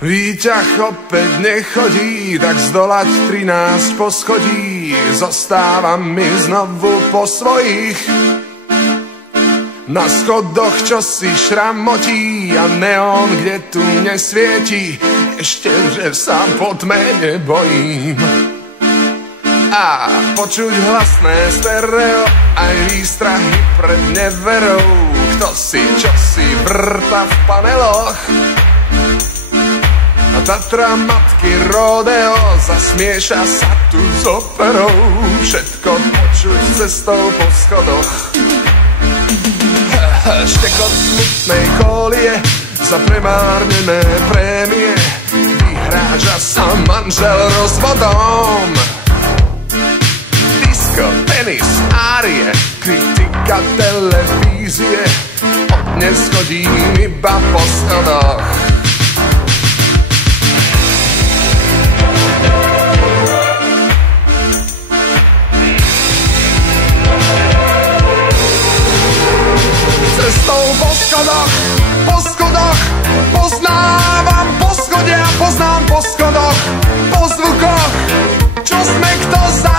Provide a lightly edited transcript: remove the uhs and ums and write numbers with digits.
Výťah opäť nechodí, tak zdolať 13 poschodí zostáva mi znovu po svojich. Na schodoch čo si šramotí a neón, kde tu nesvieti, ešte, že sa po tme nebojím. A počuť hlasné stereo, aj výstrahy pred neverou, kto si čo si vrta v paneloch. A Tatra matky rodeo zasmieša sa tu s operou, všetko počuť cestou po schodoch. Štekot smutnej kolie za premárnené prémie, vyhráža sa manžel rozvodom. Disko, tenis, árie, kritika televízie, od dnes chodím iba po schodoch. Cestou po schodoch, poznávam poschodia, poznám po schodoch, po zvukoch, čo sme kto za